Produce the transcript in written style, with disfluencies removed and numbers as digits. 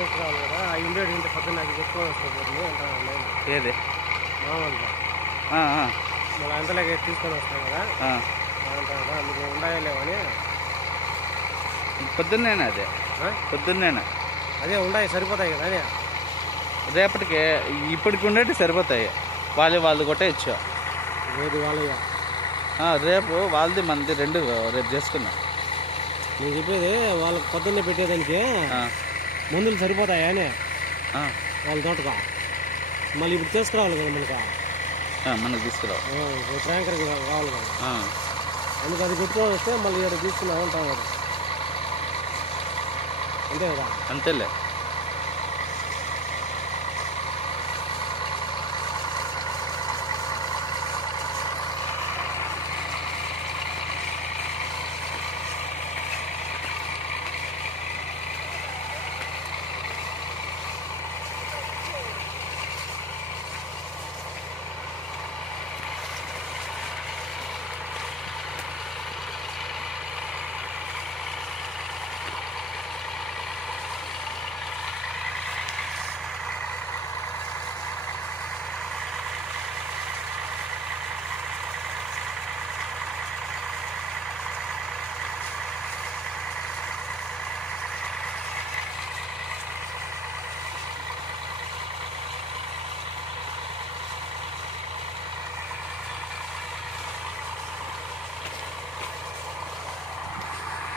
తీసుకురావాలి కదా ఆ ఉండేది ఇంటి పక్కన నాకు చెప్పుకొని వస్తుంది అంటాను ఏది మామూలుగా మళ్ళీ అంతలాగే తీసుకొని వస్తాం కదా అంటారా మీకు ఉన్నాయో లేవని పొద్దున్నేనా అదే పొద్దున్నేనా అదే ఉన్నాయి సరిపోతాయి కదా అని రేపటికి ఇప్పటికి ఉండేవి సరిపోతాయి వాళ్ళు కొట్టేయచ్చు ఏది వాళ్ళయ్యా రేపు వాళ్ళది మనది రెండు రేపు చేసుకున్నాం నేను చెప్పేది వాళ్ళకి పొద్దున్నే పెట్టేదానికి మందులు సరిపోతాయా అని వాళ్ళ తోటగా మళ్ళీ ఇప్పుడు తీసుకురావాలి కదా మనకు తీసుకురావు ట్యాంకర్కి కావాలి కదా అందుకు అది పెట్టుకొని వస్తే మళ్ళీ ఇక్కడ తీసుకున్నాం ఉంటాం కదా అంతే కదా అంతేలే